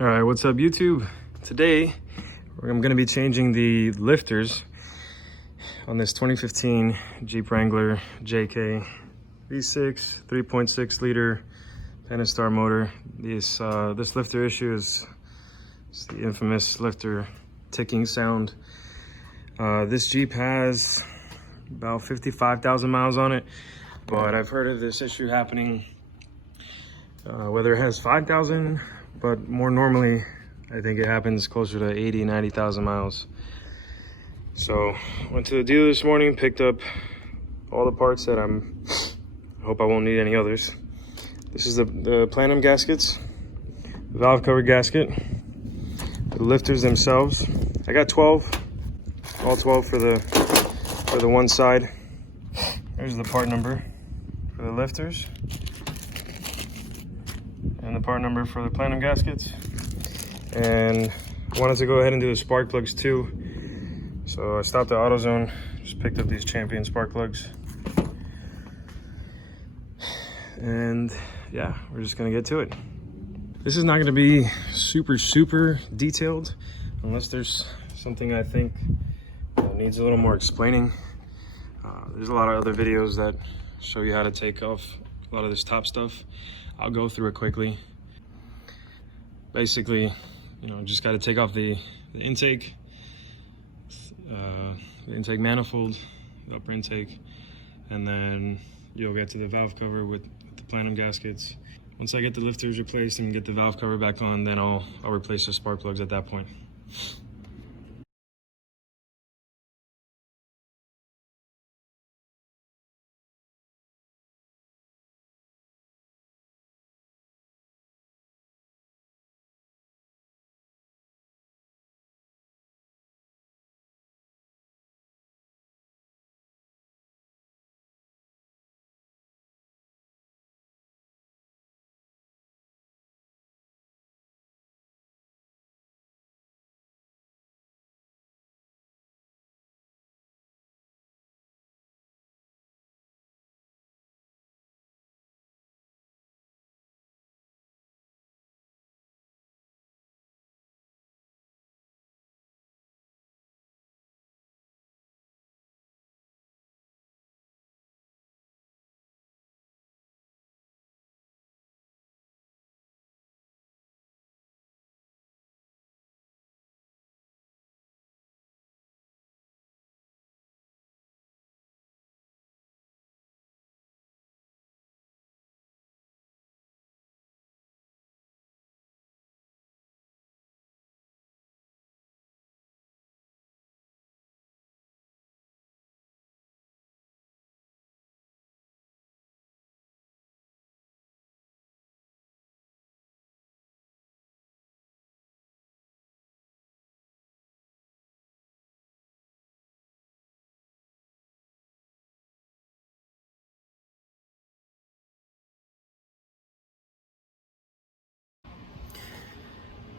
All right, what's up YouTube? Today, I'm gonna be changing the lifters on this 2015 Jeep Wrangler JK V6 3.6 liter Pentastar motor. This lifter issue is the infamous lifter ticking sound. This Jeep has about 55,000 miles on it, but I've heard of this issue happening whether it has 5,000, but more normally I think it happens closer to 80, 90,000 miles. So went to the dealer this morning, picked up all the parts that I hope I won't need any others. This is the plenum gaskets, the valve cover gasket, the lifters themselves. I got 12, all 12 for the one side. There's the part number for the lifters and the part number for the plenum gaskets. And I wanted to go ahead and do the spark plugs too. So I stopped at AutoZone, just picked up these Champion spark plugs. And yeah, we're just gonna get to it. This is not gonna be super detailed unless there's something I think needs a little more explaining. There's a lot of other videos that show you how to take off a lot of this top stuff. I'll go through it quickly. Basically, just got to take off the intake, the intake manifold, the upper intake, and then you'll get to the valve cover with the plenum gaskets. Once I get the lifters replaced and get the valve cover back on, then I'll replace the spark plugs at that point.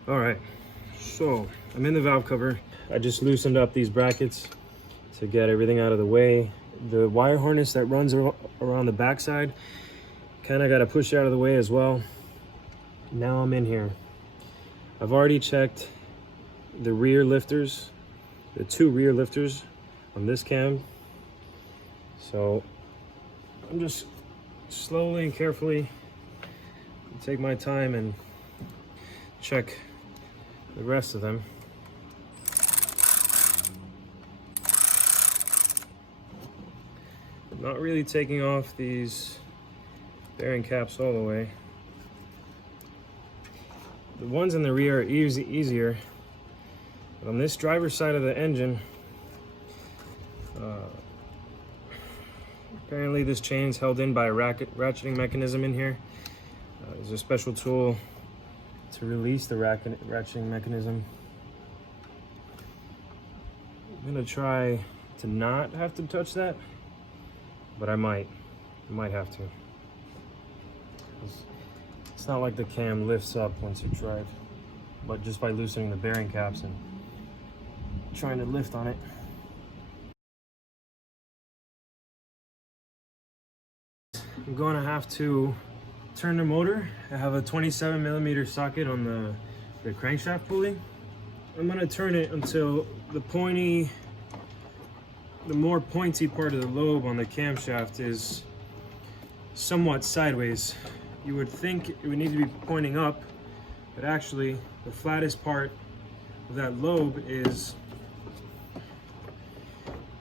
All right, so I'm in the valve cover. I just loosened up these brackets to get everything out of the way. The wire harness that runs around the backside, kind of got to push out of the way as well. Now I'm in here. I've already checked the rear lifters, the two rear lifters on this cam. So I'm just slowly and carefully take my time and check the rest of them. I'm not really taking off these bearing caps all the way. The ones in the rear are easier, but on this driver's side of the engine, apparently this chain's held in by a ratcheting mechanism in here. There's a special tool to release the ratcheting mechanism. I'm gonna try to not have to touch that, but I might have to. It's not like the cam lifts up once you drive, but just by loosening the bearing caps and trying to lift on it. I'm going to have to turn the motor. I have a 27mm socket on the the crankshaft pulley. I'm gonna turn it until the more pointy part of the lobe on the camshaft is somewhat sideways. You would think it would need to be pointing up, but actually the flattest part of that lobe is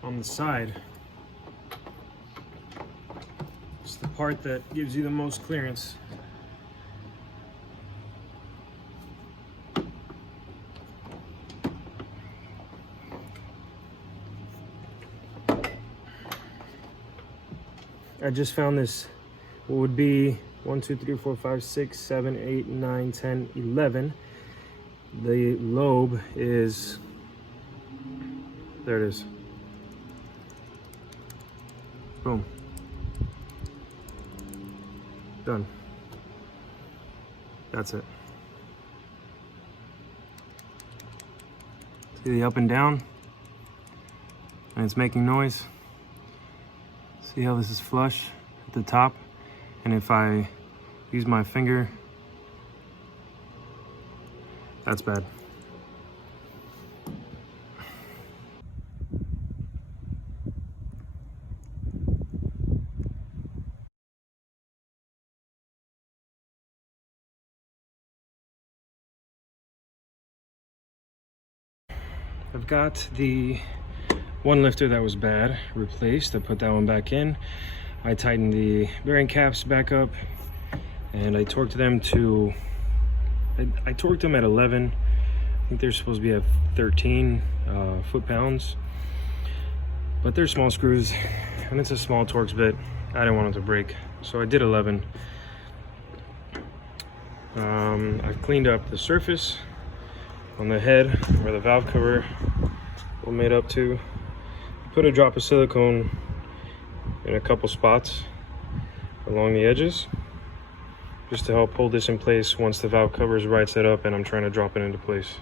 on the side. It's the part that gives you the most clearance. I just found this, what would be 1, 2, 3, 4, 5, 6, 7, 8, 9, 10, 11. The lobe is, there it is. Boom. Done. That's it. See the up and down? And it's making noise. See how this is flush at the top? And if I use my finger, that's bad. I've got the one lifter that was bad replaced. I put that one back in. I tightened the bearing caps back up, and I torqued them to, I torqued them at 11. I think they're supposed to be at 13 foot-pounds, but they're small screws, and it's a small Torx bit. I didn't want it to break, so I did 11. I've cleaned up the surface on the head where the valve cover will mate up to. Put a drop of silicone in a couple spots along the edges just to help hold this in place once the valve cover is right set up and I'm trying to drop it into place.